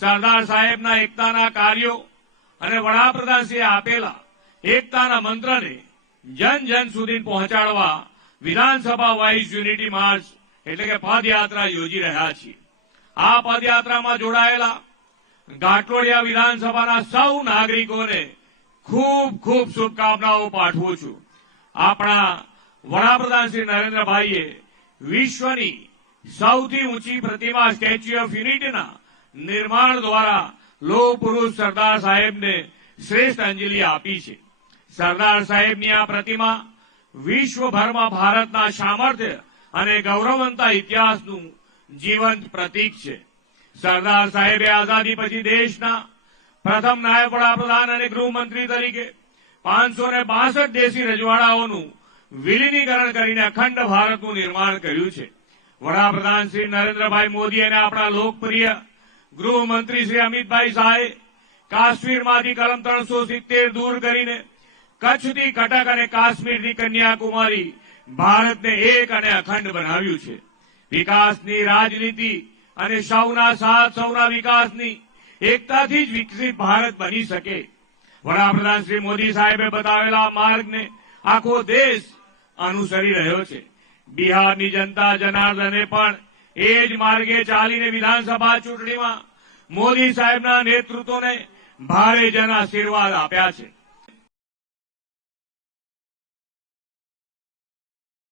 સરદાર સાહેબના એકતાના કાર્યો અને વડાપ્રધાનશ્રીએ આપેલા એકતાના મંત્રને જન જન સુધી પહોંચાડવા વિધાનસભા વાઇઝ યુનિટી માર્ચ એટલે કે પદયાત્રા યોજી રહ્યા છીએ. આ પદયાત્રામાં જોડાયેલા ઘાટલોડિયા વિધાનસભાના સૌ નાગરિકોને ખૂબ ખૂબ શુભકામનાઓ પાઠવું છું. આપણા વડાપ્રધાન શ્રી નરેન્દ્રભાઈએ વિશ્વની સૌથી ઊંચી પ્રતિમા સ્ટેચ્યુ ઓફ યુનિટીના નિર્માણ દ્વારા લોહ પુરુષ સરદાર સાહેબને શ્રેષ્ઠ અંજલિ આપી છે. સરદાર સાહેબની આ પ્રતિમા વિશ્વભરમાં ભારતના સામર્થ્ય અને ગૌરવવંતા ઇતિહાસનું જીવંત પ્રતીક છે. સરદાર સાહેબે આઝાદી પછી દેશના પ્રથમ નાયબ વડાપ્રધાન અને ગૃહમંત્રી તરીકે 562 દેશી રજવાડાઓનું વિલીનીકરણ કરીને અખંડ ભારતનું નિર્માણ કર્યું છે. વડાપ્રધાન શ્રી નરેન્દ્રભાઈ મોદી અને આપણા લોકપ્રિય ગૃહમંત્રી શ્રી અમિતભાઈ શાહે કાશ્મીરમાંથી કલમ 370 દૂર કરીને કચ્છથી કટક અને કાશ્મીરથી કન્યાકુમારી ભારતને એક અને અખંડ બનાવ્યું છે. વિકાસની રાજનીતિ અને સૌના સાથ સૌના વિકાસની એકતાથી જ વિકસિત ભારત બની શકે. વડાપ્રધાન શ્રી મોદી સાહેબે બતાવેલા માર્ગને આખો દેશ અનુસરી રહ્યો છે. બિહારની જનતા જનાર્દને પણ એ જ માર્ગે ચાલીને વિધાનસભા ચૂંટણીમાં મોદી સાહેબના નેતૃત્વને ભારે જન આશીર્વાદ આપ્યા છે.